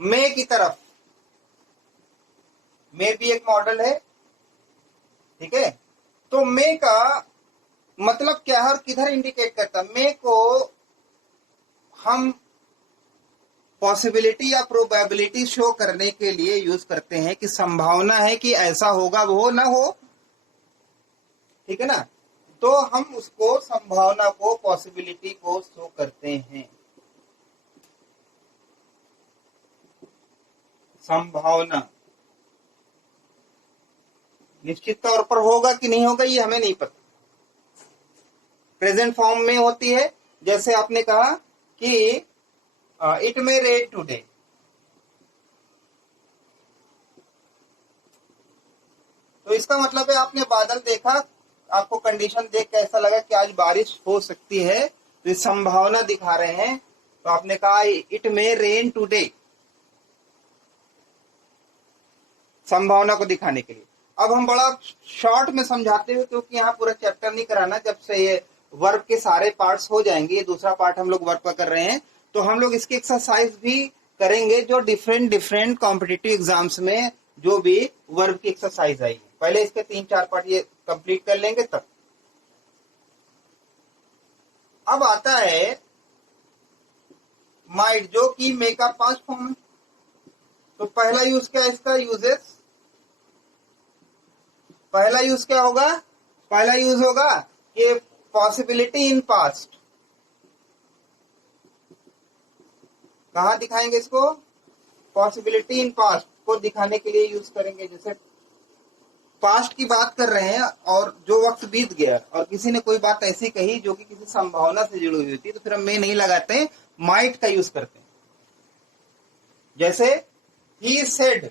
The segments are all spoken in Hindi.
मे की तरफ, मे भी एक मॉडल है, ठीक है। तो मे का मतलब क्या है और किधर इंडिकेट करता है? मे को हम पॉसिबिलिटी या प्रोबेबिलिटी शो करने के लिए यूज करते हैं कि संभावना है कि ऐसा होगा, वो ना हो, ठीक है ना। तो हम उसको संभावना को, पॉसिबिलिटी को शो करते हैं। संभावना निश्चित तौर पर होगा कि नहीं होगा ये हमें नहीं पता, प्रेजेंट फॉर्म में होती है। जैसे आपने कहा कि इट मे रेन टुडे, तो इसका मतलब है आपने बादल देखा, आपको कंडीशन देख के ऐसा लगा कि आज बारिश हो सकती है, तो ये संभावना दिखा रहे हैं। तो आपने कहा इट मे रेन टुडे, संभावना को दिखाने के लिए। अब हम बड़ा शॉर्ट में समझाते हुए, क्योंकि यहाँ पूरा चैप्टर नहीं कराना, जब से ये वर्ब के सारे पार्ट्स हो जाएंगे, ये दूसरा पार्ट हम लोग वर्ब का कर रहे हैं, तो हम लोग इसकी एक्सरसाइज भी करेंगे जो डिफरेंट डिफरेंट कॉम्पिटिटिव एग्जाम्स में जो भी वर्ब की एक्सरसाइज आई है। पहले इसके 3-4 पार्ट ये कंप्लीट कर लेंगे तब। अब आता है माइट, जो कि मे का 5 फॉर्म है। तो पहला यूज क्या है इसका? यूजेस, पहला यूज क्या होगा? पहला यूज होगा कि पॉसिबिलिटी इन पास्ट। कहां दिखाएंगे इसको? पॉसिबिलिटी इन पास्ट को दिखाने के लिए यूज करेंगे। जैसे पास्ट की बात कर रहे हैं और जो वक्त बीत गया और किसी ने कोई बात ऐसी कही जो कि किसी संभावना से जुड़ी हुई होती है, तो फिर हम मे नहीं लगाते, माइट का यूज करते हैं। जैसे he said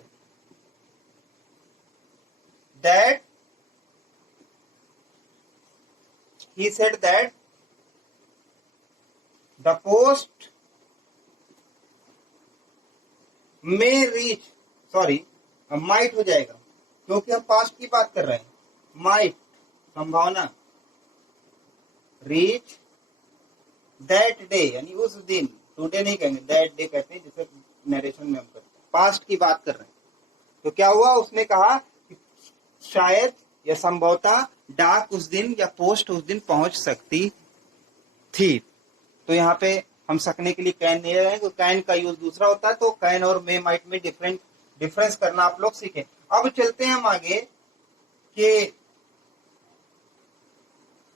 that, he said that the post may reach, sorry might हो जाएगा क्योंकि हम पास्ट की बात कर रहे हैं। might संभावना, reach that day यानी उस दिन, टुडे नहीं कहेंगे, that day कहते हैं, जैसे नरेशन में हम करते हैं, पास्ट की बात कर रहे हैं। तो क्या हुआ? उसने कहा कि शायद या संभवतः डाक उस दिन या पोस्ट उस दिन पहुंच सकती थी। तो यहाँ पे हम सकने के लिए कैन नहीं रहे, तो कैन का यूज दूसरा होता है। तो कैन और मे माइट में डिफरेंस करना आप लोग सीखें। अब चलते हैं हम आगे कि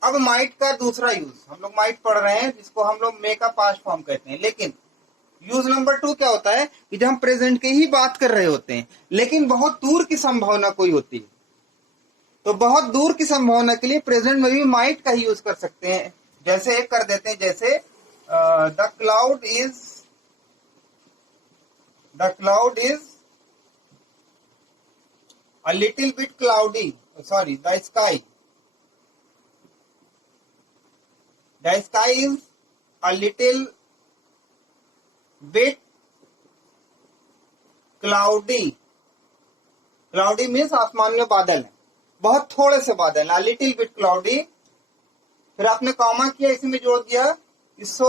अब माइट का दूसरा यूज, हम लोग माइट पढ़ रहे हैं जिसको हम लोग मे का पास्ट फॉर्म कहते हैं। लेकिन यूज नंबर 2 क्या होता है कि जब हम प्रेजेंट की ही बात कर रहे होते हैं लेकिन बहुत दूर की संभावना कोई होती है, तो बहुत दूर की संभावना के लिए प्रेजेंट में भी माइट का ही यूज कर सकते हैं। जैसे एक कर देते हैं, जैसे the cloud is a little bit cloudy, sorry the sky is a little bit cloudy. Cloudy means आसमान में बादल है, बहुत थोड़े से बादल है, लिटिल बिट क्लाउडी। फिर आपने कॉमा किया, इसमें जोड़ दिया so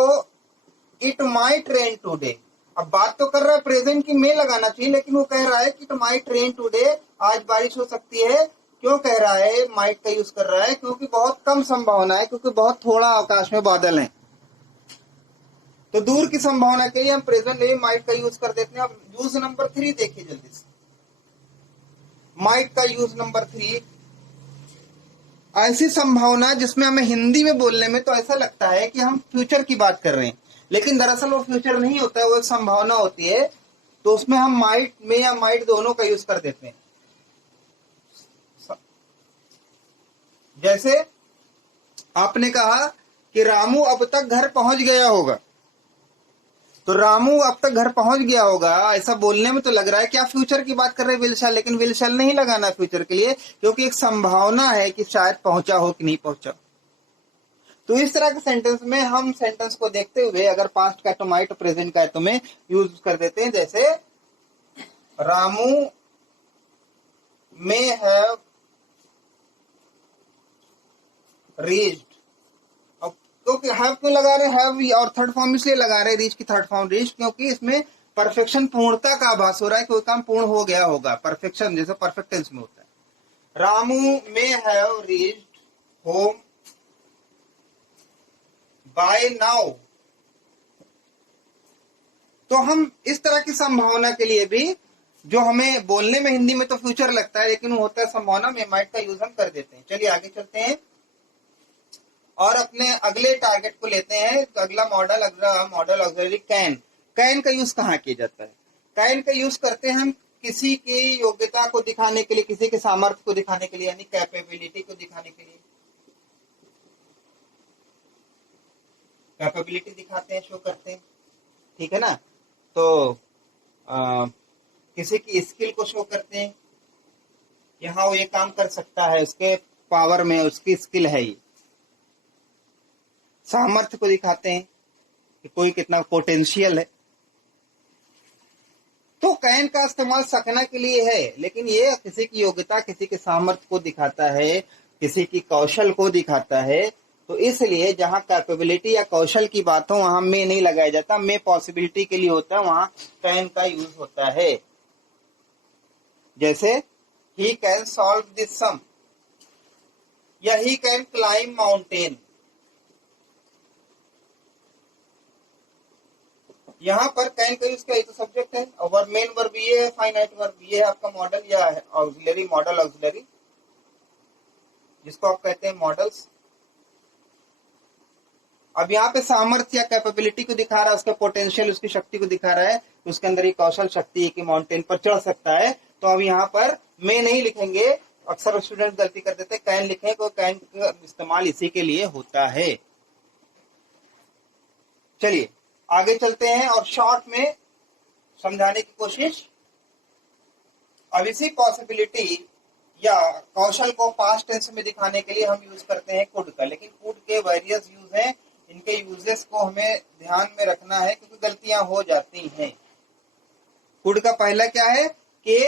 it might rain today. अब बात तो कर रहा है प्रेजेंट की, मे लगाना चाहिए, लेकिन वो कह रहा है कि इट माइट रेन टुडे, आज बारिश हो सकती है। क्यों कह रहा है माइट का यूज कर रहा है? क्योंकि बहुत कम संभावना है, क्योंकि बहुत थोड़ा आकाश में बादल है। तो दूर की संभावना के लिए हम प्रेजेंट में माइट का यूज कर देते हैं। अब यूज नंबर 3 देखिए जल्दी से। माइट का यूज नंबर 3, ऐसी संभावना जिसमें हमें हिंदी में बोलने में तो ऐसा लगता है कि हम फ्यूचर की बात कर रहे हैं, लेकिन दरअसल वो फ्यूचर नहीं होता है, वो एक संभावना होती है। तो उसमें हम माइट में या माइट दोनों का यूज कर देते हैं। जैसे आपने कहा कि रामू अब तक घर पहुंच गया होगा, तो रामू अब तक घर पहुंच गया होगा, ऐसा बोलने में तो लग रहा है कि आप फ्यूचर की बात कर रहे हैं, विल शैल, लेकिन विल शैल नहीं लगाना फ्यूचर के लिए, क्योंकि एक संभावना है कि शायद पहुंचा हो कि नहीं पहुंचा। तो इस तरह के सेंटेंस में हम सेंटेंस को देखते हुए अगर पास्ट का तो माइट, प्रेजेंट का तो में यूज कर देते हैं। जैसे रामू मे हैव रीच्ड। अब क्योंकि हैव क्यों लगा रहे हैं? हैव और थर्ड फॉर्म इसलिए लगा रहे हैं, रीच की थर्ड फॉर्म रीच, क्योंकि इसमें परफेक्शन, पूर्णता का आभास हो रहा है, कोई काम पूर्ण हो गया होगा, परफेक्शन जैसे परफेक्ट टेंस में होता है। Ramu may have reached home by now. तो हम इस तरह की संभावना के लिए भी, जो हमें बोलने में हिंदी में तो फ्यूचर लगता है, लेकिन वो होता है संभावना में, माइट का यूज हम कर देते हैं। चलिए आगे चलते हैं और अपने अगले टारगेट को लेते हैं। तो अगला मॉडल ऑक्सिलरी कैन। कैन का यूज कहाँ किया जाता है? कैन का यूज करते हैं हम किसी की योग्यता को दिखाने के लिए, किसी के सामर्थ्य को दिखाने के लिए, यानी कैपेबिलिटी को दिखाने के लिए। कैपेबिलिटी दिखाते हैं, शो करते हैं, ठीक है ना। तो किसी की स्किल को शो करते हैं, यहाँ वो ये काम कर सकता है, उसके पावर में उसकी स्किल है। ये सामर्थ्य को दिखाते हैं कि कोई कितना पोटेंशियल है। तो कैन का इस्तेमाल सकना के लिए है, लेकिन ये किसी की योग्यता, किसी के सामर्थ्य को दिखाता है, किसी की कौशल को दिखाता है। तो इसलिए जहां कैपेबिलिटी या कौशल की बात हो वहां में नहीं लगाया जाता, में पॉसिबिलिटी के लिए होता है, वहां कैन का यूज होता है। जैसे ही कैन सॉल्व दिस सम, या ही कैन क्लाइम माउंटेन। यहाँ पर कैन का यूज क्या है? तो सब्जेक्ट है और मेन वर्ब ये है, फाइनाइट वर्ब ये है आपका मॉडल या ऑक्सिलरी, मॉडल ऑक्सिलरी, जिसको आप कहते हैं मॉडल्स। अब यहाँ पे सामर्थ्य या कैपेबिलिटी को दिखा रहा है, उसका पोटेंशियल, उसकी शक्ति को दिखा रहा है, उसके अंदर ये कौशल शक्ति है कि माउंटेन पर चढ़ सकता है। तो अब यहाँ पर मैं नहीं लिखेंगे, अक्सर स्टूडेंट गलती कर देते हैं, कैन लिखें, तो कैन का इस्तेमाल इसी के लिए होता है। चलिए आगे चलते हैं और शॉर्ट में समझाने की कोशिश। अब इसी पॉसिबिलिटी या कौशल को पास्ट टेंस में दिखाने के लिए हम यूज करते हैं कुड का, लेकिन कुड के वेरियस यूज हैं। इनके यूजेस को हमें ध्यान में रखना है क्योंकि गलतियां हो जाती हैं। कुड का पहला क्या है कि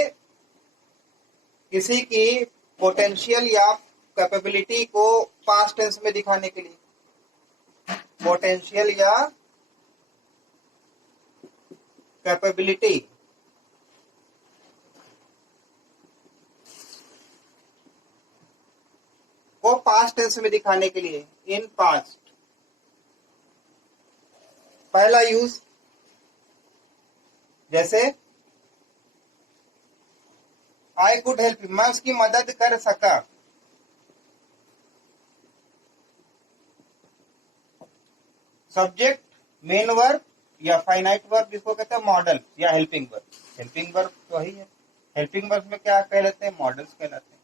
किसी की पोटेंशियल या कैपेबिलिटी को पास्ट टेंस में दिखाने के लिए, पोटेंशियल या कैपेबिलिटी को पास्ट टेंस में दिखाने के लिए, इन पास्ट, पहला यूज। जैसे आई कुड हेल्प, मैं उसकी मदद कर सका। सब्जेक्ट, मेन वर्ब या फाइनाइट वर्ब, जिसको कहते हैं मॉडल या हेल्पिंग वर्ब। हेल्पिंग वर्ब तो वही है, हेल्पिंग वर्ब में क्या कहलाते हैं? मॉडल्स कहलाते हैं।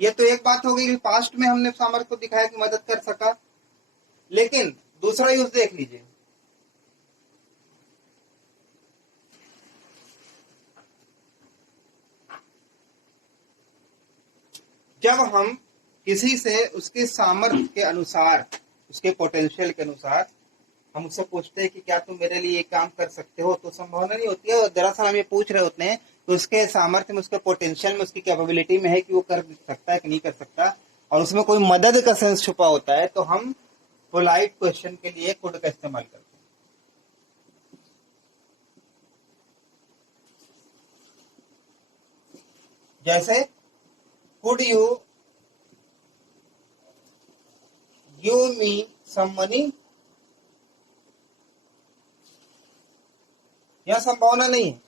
ये तो एक बात हो गई, पास्ट में हमने सामर्थ्य को दिखाया कि मदद कर सका, लेकिन दूसरा यूज देख लीजिए। जब हम किसी से उसके सामर्थ्य के अनुसार, उसके पोटेंशियल के अनुसार हम उससे पूछते हैं कि क्या तुम मेरे लिए ये काम कर सकते हो, तो संभावना नहीं होती है। और दरअसल हम ये पूछ रहे होते हैं तो उसके सामर्थ्य में, उसके पोटेंशियल में, उसकी कैपेबिलिटी में है कि वो कर सकता है कि नहीं कर सकता, और उसमें कोई मदद का सेंस छुपा होता है। तो हम पोलाइट क्वेश्चन के लिए कुड का इस्तेमाल करते हैं। जैसे could you give me some money, यह संभावना नहीं है।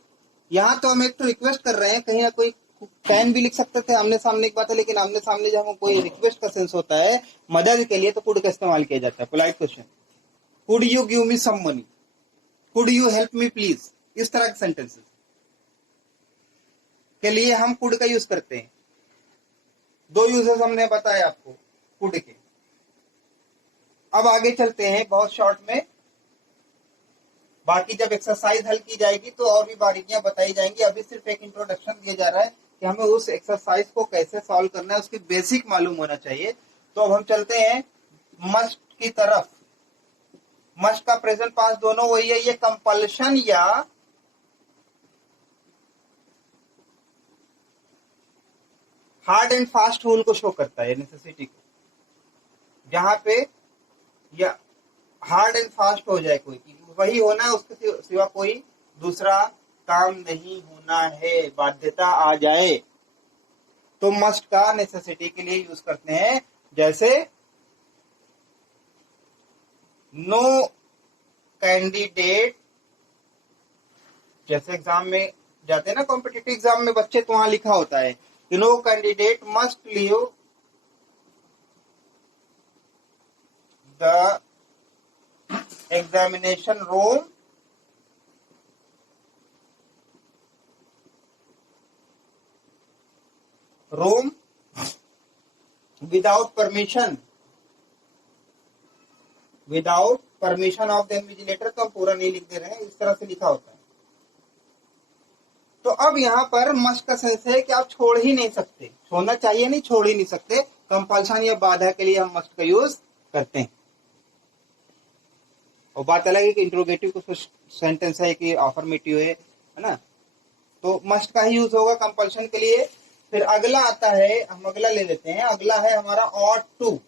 यहाँ तो हम एक तो रिक्वेस्ट कर रहे हैं, कहीं ना कोई कैन भी लिख सकते थे, आमने सामने की बात है, लेकिन आमने सामने जब हम कोई रिक्वेस्ट का सेंस होता है मदद के लिए, तो कुड का इस्तेमाल किया जाता है। Polite question, could you give me some money, could you help me please, इस तरह के सेंटेंसेस के लिए हम कुड का यूज करते हैं। दो यूजेस हमने बताए आपको कुड के। अब आगे चलते हैं बहुत शॉर्ट में, बाकी जब एक्सरसाइज हल की जाएगी तो और भी बारीकियां बताई जाएंगी। अभी सिर्फ एक इंट्रोडक्शन दिया जा रहा है कि हमें उस एक्सरसाइज को कैसे सॉल्व करना है, उसकी बेसिक मालूम होना चाहिए। तो अब हम चलते हैं मस्ट की तरफ। मस्ट का प्रेजेंट पास दोनों वही है। ये कंपल्शन या हार्ड एंड फास्ट रूल को शो करता है, नेसेसिटी को। जहां पे या हार्ड एंड फास्ट हो जाए कोई, वही होना है, उसके सिवा कोई दूसरा काम नहीं होना है, बाध्यता आ जाए तो मस्ट का नेसेसिटी के लिए यूज करते हैं। जैसे नो कैंडिडेट, जैसे एग्जाम में जाते हैं ना, कॉम्पिटिटिव एग्जाम में बच्चे, तो वहां लिखा होता है कि no candidate must leave the examination room without permission of the invigilator. तो हम पूरा नहीं लिख दे रहे हैं, इस तरह से लिखा होता है। तो अब यहाँ पर मस्ट का सेंस है कि आप छोड़ ही नहीं सकते, छोड़ना चाहिए नहीं, छोड़ ही नहीं सकते। कंपल्शन या बाधा के लिए हम मस्ट का यूज करते हैं। और बात अलग है कि इंट्रोगेटिव कुछ सेंटेंस है कि अफर्मेटिव है ना, तो मस्ट का ही यूज होगा कंपल्शन के लिए। फिर अगला आता है, हम अगला ले लेते हैं। अगला है हमारा ऑट टू।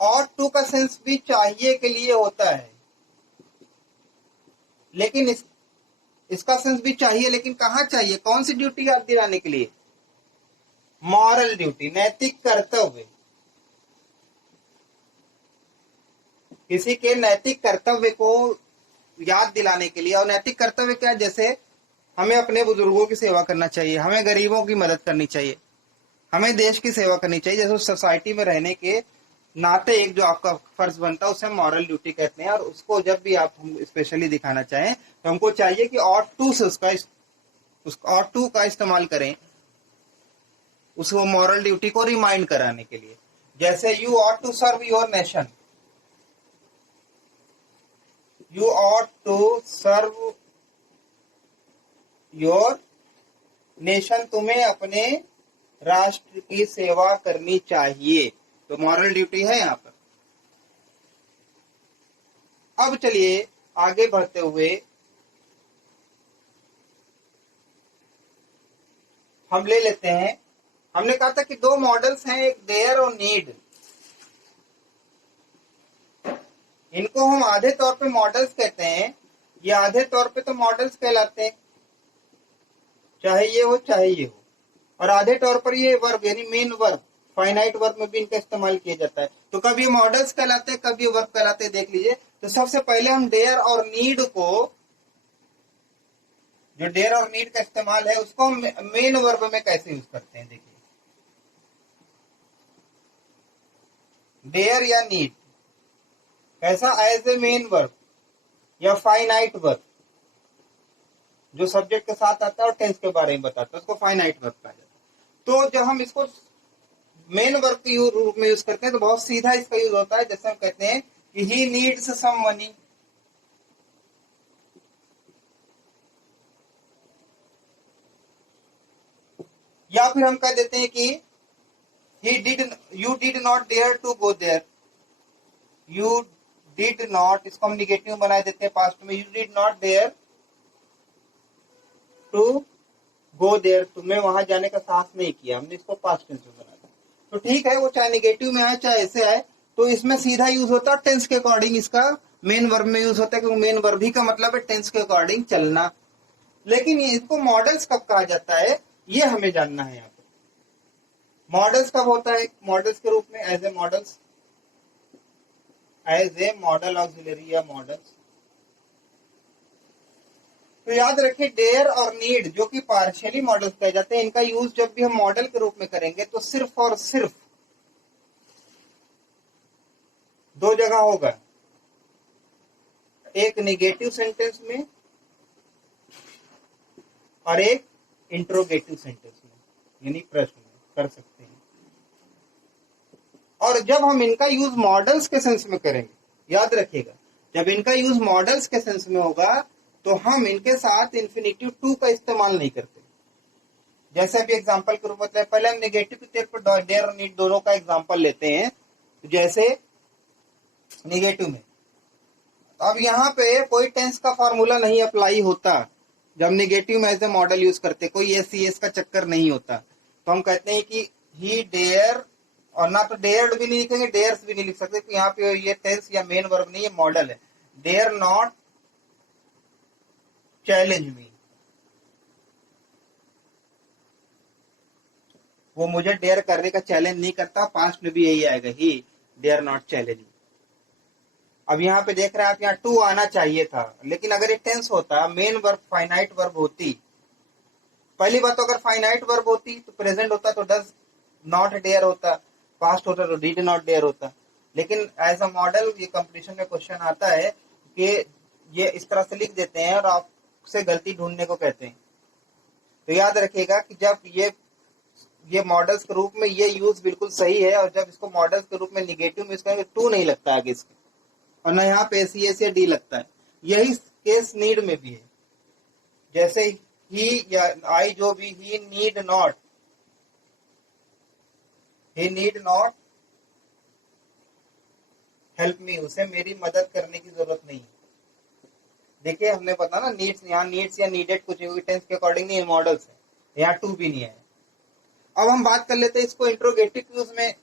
ऑट टू का सेंस भी चाहिए के लिए होता है, लेकिन इसका सेंस भी चाहिए, लेकिन कहाँ चाहिए, कौन सी ड्यूटी याद दिलाने के लिए? मॉरल ड्यूटी, नैतिक कर्तव्य। किसी के नैतिक कर्तव्य को याद दिलाने के लिए। और नैतिक कर्तव्य क्या? जैसे हमें अपने बुजुर्गों की सेवा करना चाहिए, हमें गरीबों की मदद करनी चाहिए, हमें देश की सेवा करनी चाहिए। जैसे सोसाइटी में रहने के नाते एक जो आपका फर्ज बनता है उसे मॉरल ड्यूटी कहते हैं। और उसको जब भी आप हम स्पेशली दिखाना चाहें तो हमको चाहिए कि ऑट टू से उस ऑट टू का इस्तेमाल करें, उसको मॉरल ड्यूटी को रिमाइंड कराने के लिए। जैसे you ought to serve your nation, you ought to serve your nation, तुम्हें अपने राष्ट्र की सेवा करनी चाहिए। तो मॉरल ड्यूटी है यहां पर। अब चलिए आगे बढ़ते हुए हम ले लेते हैं। हमने कहा था कि दो मॉडल्स हैं, एक डेयर और नीड। इनको हम आधे तौर पे मॉडल्स कहते हैं। ये आधे तौर पे तो मॉडल्स कहलाते हैं, चाहे ये हो चाहे ये हो। और आधे तौर पर ये वर्ब यानी मेन वर्ब, फाइनाइट वर्ब में भी इनका इस्तेमाल किया जाता है। तो कब ये मॉडल्स कहलाते हैं, कब ये वर्ब कहलाते हैं, देख लीजिए। तो सबसे पहले हम डेयर और नीड को, जो डेयर और नीड का इस्तेमाल है, उसको मेन वर्ब में कैसे यूज करते हैं, देखिए। डेयर या नीड कैसा? एज ए मेन वर्ब या फाइनाइट वर्ब, जो सब्जेक्ट के साथ आता है और टेंस के बारे में बताता है, उसको फाइनाइट वर्ब कहा जाता है। तो जब हम इसको मेन वर्ब के रूप में यूज करते हैं तो बहुत सीधा इसका यूज होता है। जैसे हम कहते हैं कि ही नीड्स सम मनी, या फिर हम कह देते हैं कि you did not dare to go there, you did not, इसको हम निगेटिव बना देते हैं पास्ट में, you did not dare to go there, तुम्हें वहां जाने का साहस नहीं किया, हमने इसको पास्ट टेंस में बना दिया। तो ठीक है, वो चाहे निगेटिव में आए चाहे ऐसे आए, तो इसमें सीधा यूज होता है टेंस के अकॉर्डिंग। इसका मेन वर्ब में यूज होता है, क्योंकि मेन वर्ब ही का मतलब है टेंस के अकॉर्डिंग चलना। लेकिन इसको मॉडल्स कब कहा जाता है, ये हमें जानना है। यहाँ पर मॉडल्स कब होता है? मॉडल्स के रूप में as a modals, as a modal auxiliary या मॉडल्स। तो याद रखिए, डेयर और नीड जो कि पार्शियली मॉडल्स कहे जाते हैं, इनका यूज जब भी हम मॉडल के रूप में करेंगे तो सिर्फ और सिर्फ दो जगह होगा, एक निगेटिव सेंटेंस में और एक इंट्रोगेटिव सेंटेंस में, यानी प्रश्न में कर सकते हैं। और जब हम इनका यूज मॉडल्स के सेंस में करेंगे, याद रखिएगा, जब इनका यूज मॉडल्स के सेंस में होगा तो हम इनके साथ इंफिनिटिव टू का इस्तेमाल नहीं करते। जैसे अभी एग्जांपल के रूप में पहले हम नेगेटिव के तौर पर डेयर और नीड दोनों का एग्जांपल लेते हैं। जैसे नेगेटिव में, अब यहाँ पे कोई टेंस का फॉर्मूला नहीं अप्लाई होता जब नेगेटिव में एज ए मॉडल यूज करते, कोई एस का चक्कर नहीं होता। तो हम कहते हैं कि ही डेयर, और ना तो डेयर्ड भी नहीं लिखेंगे, डेयर्स भी नहीं लिख सकते, तो यहाँ पे ये टेंस या मेन वर्ब नहीं, ये मॉडल है। डेयर नॉट चैलेंज मी, वो मुझे डेयर करने का चैलेंज नहीं करता। पास्ट में भी यही आएगा, ही डेयर नॉट चैलेंज। अब यहाँ पे देख रहे हैं आप, यहाँ टू आना चाहिए था, लेकिन अगर ये टेंस होता, मेन वर्ब फाइनाइट वर्ब होती, पहली बात तो अगर फाइनाइट वर्ब होती तो प्रेजेंट होता तो डज नॉट डेयर होता, पास्ट होता तो डिड नॉट डेयर होता। लेकिन एज अ मॉडल ये कंपटीशन में क्वेश्चन आता है कि ये इस तरह से लिख देते हैं और आपसे गलती ढूंढने को कहते हैं। तो याद रखिएगा कि जब ये मॉडल्स के रूप में ये यूज बिल्कुल सही है, और जब इसको मॉडल्स के रूप में निगेटिव में इसका टू नहीं लगता आगे इसके, और ना यहाँ पे सी एस या डी लगता है। यही केस नीड में भी है, जैसे ही या आई जो भी, ही नीड नॉट हेल्प मी, उसे मेरी मदद करने की जरूरत नहीं। देखिए हमने पता ना, नीड्स, यहाँ नीड्स या नीडेड कुछ टेंस के अकॉर्डिंग नहीं मॉडल्स है, यहाँ टू भी नहीं है। अब हम बात कर लेते हैं इसको इंट्रोगेटिव यूज में,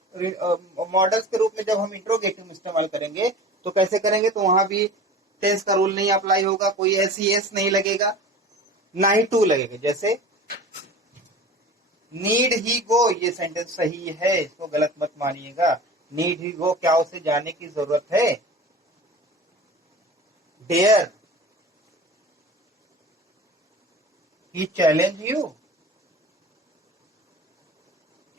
मॉडल्स के रूप में जब हम इंट्रोगेटिव इस्तेमाल करेंगे तो कैसे करेंगे, तो वहां भी टेंस का रूल नहीं अप्लाई होगा, कोई एस नहीं लगेगा, ना ही टू लगेगा। जैसे नीड ही गो, ये सेंटेंस सही है, इसको गलत मत मानिएगा। नीड ही गो, क्या उसे जाने की जरूरत है। डेयर ही चैलेंज यू,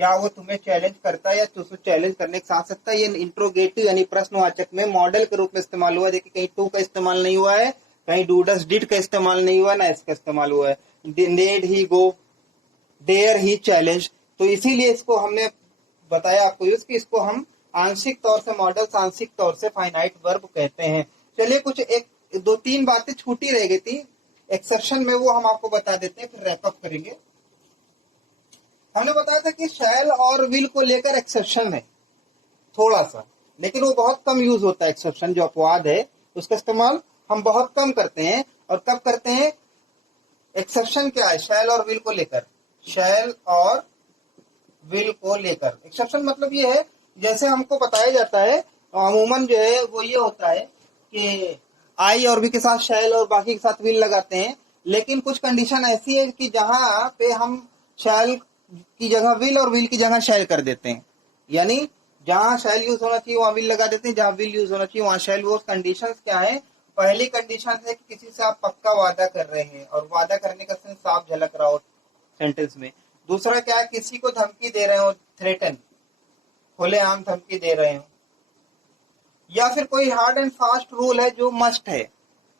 क्या वो तुम्हें चैलेंज करता है या तुझे चैलेंज करने के साथ सकता है। ये इंट्रोगेटिव यानी प्रश्नवाचक में मॉडल के रूप में इस्तेमाल हुआ है। देखिए कहीं टू का इस्तेमाल नहीं हुआ है, कहीं डू डस डिड का इस्तेमाल नहीं हुआ है, ना इसका इस्तेमाल हुआ है। Need he go, dare he challenge, तो इसीलिए इसको हमने बताया आपको यूज कि इसको हम आंशिक तौर से मॉडल्स, आंशिक तौर से फाइनाइट वर्ब कहते हैं। चलिए कुछ एक दो तीन बातें छूटी रह गई थी एक्सेप्शन में, वो हम आपको बता देते हैं, फिर रैपअप करेंगे। हमने बताया था कि शैल और विल को लेकर एक्सेप्शन है थोड़ा सा, लेकिन वो बहुत कम यूज होता है। एक्सेप्शन जो अपवाद है उसका इस्तेमाल हम बहुत कम करते हैं। और कब करते हैं, एक्सेप्शन क्या है, शैल और विल को लेकर, शैल और विल को लेकर। एक्सेप्शन मतलब ये है, जैसे हमको बताया जाता है अमूमन जो है वो ये होता है कि आई और वी के साथ शैल और बाकी के साथ विल लगाते हैं, लेकिन कुछ कंडीशन ऐसी है कि जहां पे हम शैल की जगह विल और विल की जगह शैल कर देते हैं। यानी जहां शैल यूज होना चाहिए वहां विल लगा देते हैं, जहां विल यूज होना चाहिए वहां शैल। वो कंडीशंस क्या है, पहली कंडीशन है कि किसी से आप पक्का वादा कर रहे हैं, और वादा करने का सेंस साफ झलक रहा हो सेंटेंस में। दूसरा क्या है, किसी को धमकी दे रहे हो, थ्रेटन, खुलेआम धमकी दे रहे हो। या फिर कोई हार्ड एंड फास्ट रूल है जो मस्ट है,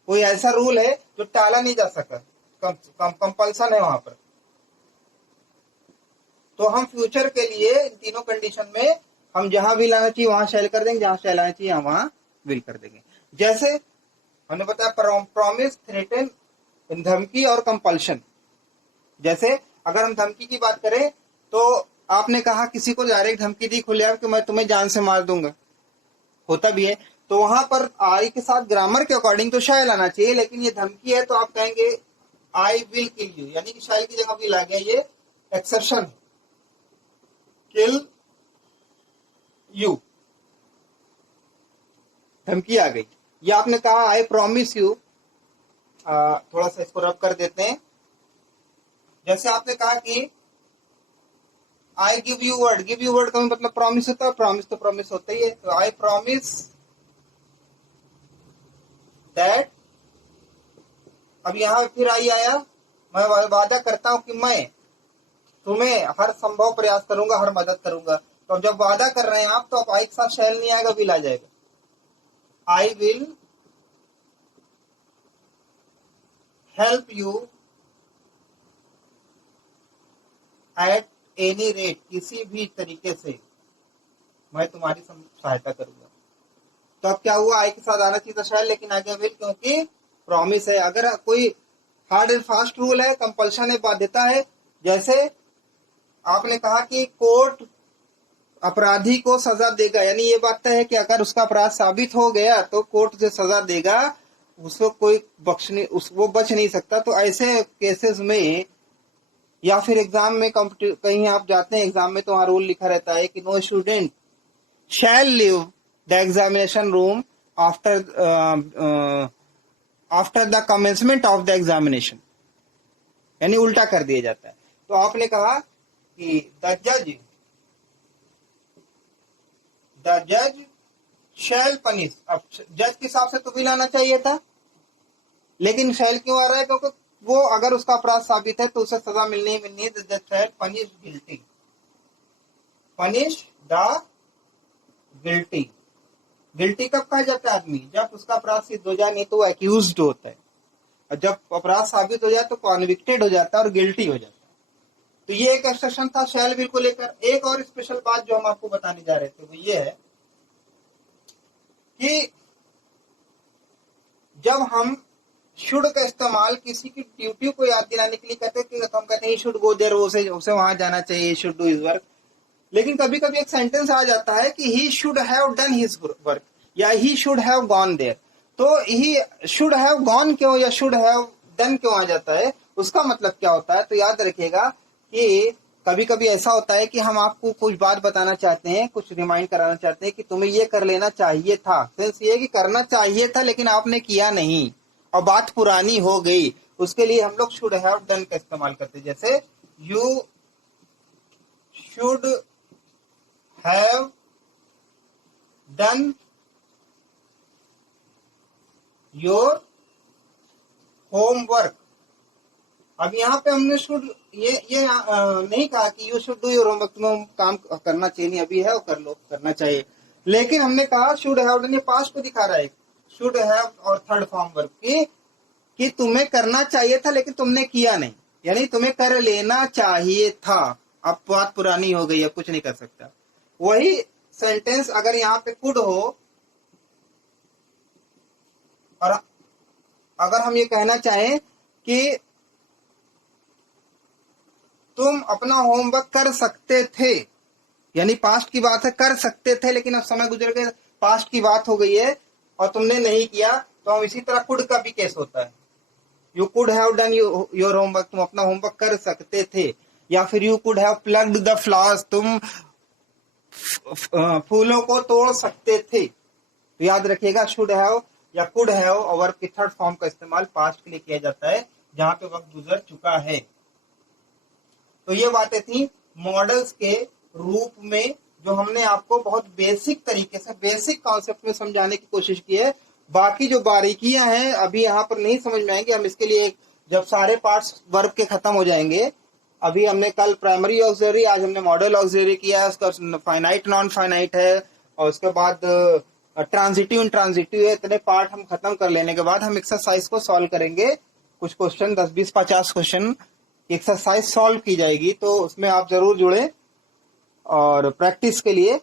कोई ऐसा रूल है जो टाला नहीं जा सका, कंपल्सन है वहां पर। तो हम फ्यूचर के लिए इन तीनों कंडीशन में हम जहां विल आना चाहिए वहां शैल कर देंगे, जहां शैल आना चाहिए वहां विल कर देंगे। जैसे हमने बताया प्रॉमिस, थ्रेटन, धमकी और कंपल्शन। जैसे अगर हम धमकी की बात करें तो आपने कहा किसी को डायरेक्ट धमकी दी खुलेआम कि मैं तुम्हें जान से मार दूंगा, होता भी है, तो वहां पर आई के साथ ग्रामर के अकॉर्डिंग तो शैल आना चाहिए, लेकिन ये धमकी है तो आप कहेंगे आई विल किल यू, यानी कि शैल की जगह विल आ गया, ये एक्सेप्शन, किल यू, धमकी आ गई। ये आपने कहा आई प्रॉमिस यू, थोड़ा सा इसको रब कर देते हैं। जैसे आपने कहा कि आई गिव यू वर्ड का मतलब प्रॉमिस होता है, प्रॉमिस तो प्रॉमिस होता ही है। तो आई प्रॉमिस दैट, अब यहां फिर आई आया, मैं वादा करता हूं कि मैं तुम्हें हर संभव प्रयास करूंगा, हर मदद करूंगा। तो जब वादा कर रहे हैं आप, तो अब आई के साथ शैल नहीं आएगा, विल आ जाएगा। I will help you at any rate, किसी भी तरीके से मैं तुम्हारी सहायता करूंगा। तो अब क्या हुआ, आई के साथ आना चाहिए था शैल, लेकिन आ गया विल, क्योंकि प्रॉमिस है। अगर कोई हार्ड एंड फास्ट रूल है, कंपल्शन है, बाध्यता है, जैसे आपने कहा कि कोर्ट अपराधी को सजा देगा, यानी ये बात तय है कि अगर उसका अपराध साबित हो गया तो कोर्ट जो सजा देगा उसको कोई वो बच नहीं सकता। तो ऐसे केसेस में, या फिर एग्जाम में कहीं आप जाते हैं एग्जाम में, तो वहां रूल लिखा रहता है कि no student shall leave the examination room after the commencement of the examination, यानी उल्टा कर दिया जाता है। तो आपने कहा कि द जज शैल पनिश। अब जज के हिसाब से तो भी लाना चाहिए था, लेकिन शैल क्यों आ रहा है? क्योंकि वो अगर उसका अपराध साबित है तो उसे सजा मिलनी ही मिलनी है। द जज shall punish guilty, punish the guilty. Guilty कब कहा जाता है आदमी? जब उसका अपराध सिद्ध हो जाए, नहीं तो वो एक्यूज्ड होता है, और जब अपराध साबित हो जाए तो कॉन्विक्टेड हो जाता है और गिल्टी हो जाता है। तो ये एक एक्सेप्शन था शैल बिल को लेकर। एक और स्पेशल बात जो हम आपको बताने जा रहे थे वो ये है कि जब हम शुड का इस्तेमाल किसी की ड्यूटी को याद दिलाने के लिए करते हैं, तो हम कहते हैं शुड गो देयर, उसे वहां जाना चाहिए, शुड डू हिज वर्क। लेकिन कभी कभी एक सेंटेंस आ जाता है कि he should have done his work, या he should have gone there. तो ही शुड हैव गॉन क्यों या शुड हैव डन क्यों आ जाता है, उसका मतलब क्या होता है? तो याद रखिएगा कि कभी कभी ऐसा होता है कि हम आपको कुछ बात बताना चाहते हैं, कुछ रिमाइंड कराना चाहते हैं कि तुम्हें ये कर लेना चाहिए था। सेंस ये कि करना चाहिए था लेकिन आपने किया नहीं और बात पुरानी हो गई, उसके लिए हम लोग शुड हैव डन का इस्तेमाल करते हैं। जैसे you should have done your homework. अब यहाँ पे हमने शुड ये नहीं कहा कि you should do your homework, तुम्हें काम करना चाहिए, नहीं अभी है वो कर लो, करना चाहिए। लेकिन हमने कहा शुड हैव डन, ये पास्ट को दिखा रहा है, शुड हैव और थर्ड फॉर्म वर्ब कि तुम्हें करना चाहिए था लेकिन तुमने किया नहीं, यानी तुम्हें कर लेना चाहिए था। अब बात पुरानी हो गई, अब कुछ नहीं कर सकता। वही सेंटेंस अगर यहाँ पे कुड हो और अगर हम ये कहना चाहें कि तुम अपना होमवर्क कर सकते थे, यानी पास्ट की बात है, कर सकते थे लेकिन अब समय गुजर गया, पास्ट की बात हो गई है और तुमने नहीं किया, तो हम इसी तरह कुड का भी केस होता है। You could have done your homework, तुम अपना होमवर्क कर सकते थे। या फिर you could have plugged the flowers, तुम फूलों को तोड़ सकते थे। तो याद रखिएगा शुड हैव या कुड हैव और वर्ब की थर्ड फॉर्म का इस्तेमाल पास्ट के लिए किया जाता है जहां पे वक्त गुजर चुका है। तो ये बातें थी मॉडल्स के रूप में जो हमने आपको बहुत बेसिक तरीके से, बेसिक कॉन्सेप्ट में समझाने की कोशिश की है। बाकी जो बारीकियां हैं अभी यहाँ पर नहीं समझ में आएंगे, हम इसके लिए जब सारे पार्ट्स वर्ब के खत्म हो जाएंगे, अभी हमने कल प्राइमरी ऑक्सिलरी, आज हमने मॉडल ऑक्सिलरी किया है, उसका फाइनाइट नॉन फाइनाइट है, और उसके बाद ट्रांजिटिव इंट्रांजिटिव है। इतने पार्ट हम खत्म कर लेने के बाद हम एक्सरसाइज को सॉल्व करेंगे। कुछ क्वेश्चन 10, 20, 50 क्वेश्चन एक्सरसाइज सॉल्व की जाएगी, तो उसमें आप जरूर जुड़े और प्रैक्टिस के लिए